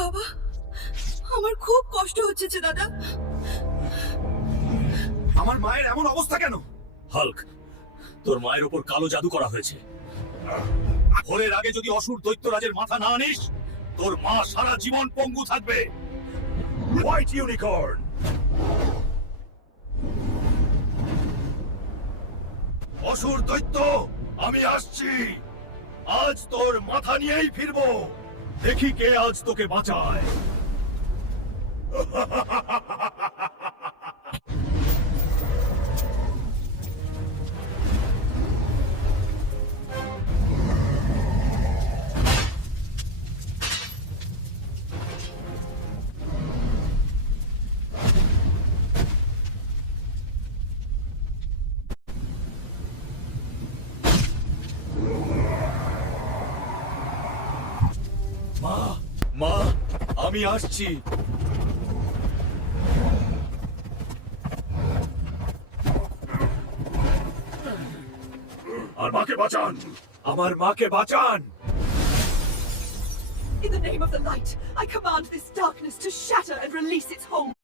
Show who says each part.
Speaker 1: বাবা, আমার খুব কষ্ট হচ্ছে দাদা।
Speaker 2: আমার মায়ের এমন অবস্থা কেন?
Speaker 3: তোর মায়ের কালো জাদু করা হয়েছে। ভোরের আগে যদি অসুর দৈত্যরাজের মাথা না আনিস, তোর মা সারা জীবন পঙ্গু থাকবে। হোয়াইট ইউনিকর্ন অসুর দৈত্য, আমি আসছি। আজ তোর মাথা নিয়েই ফিরবো। দেখি কে আজ তোকে বাঁচায় আমি আসছি আর মাকে বাঁচান আমার মাকে বাঁচান
Speaker 1: In the name of the light, I command this darkness to shatter and release its hold.